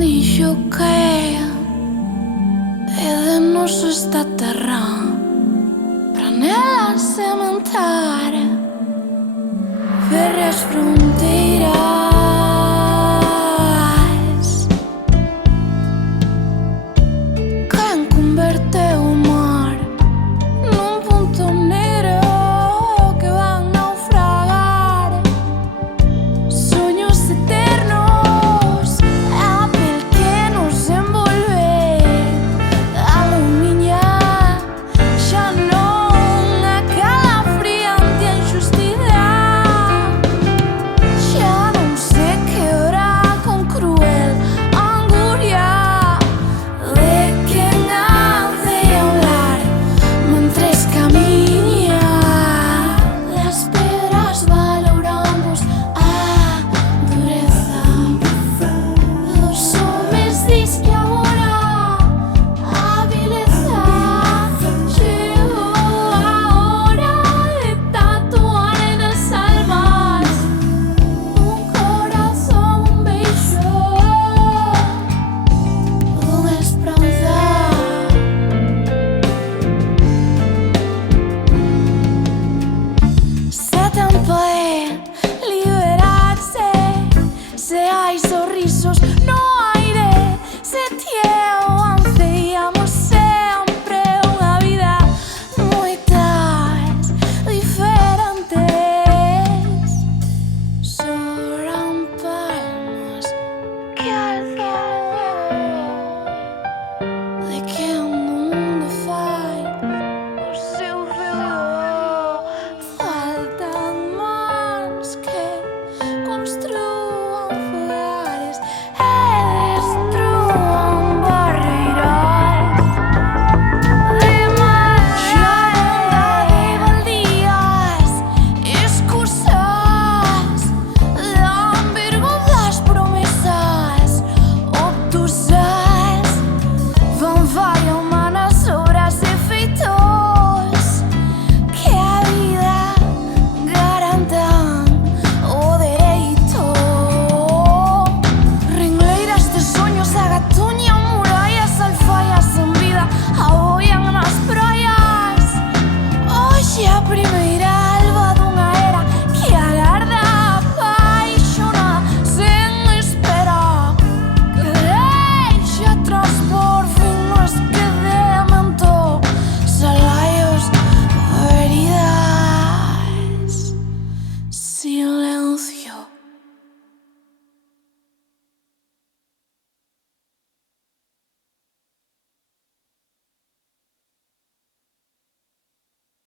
dicho que è del nostro sta terra nella sementare per le fronteras che converte o mar nun punto nero che va a naufragare sueños eternos a perché nos envolve a la niña ya non a calafriante injusticia ya non sé qué hora con cruel angustia de que nace hablar mientras camina las piedras valoramos a dureza los hombres diz que ahora a vileza llegó a hora de tatuar en las almas un corazón, un beso, una esperanza. Se tempo è liberarse, se hay sorrisos no aire, se tiene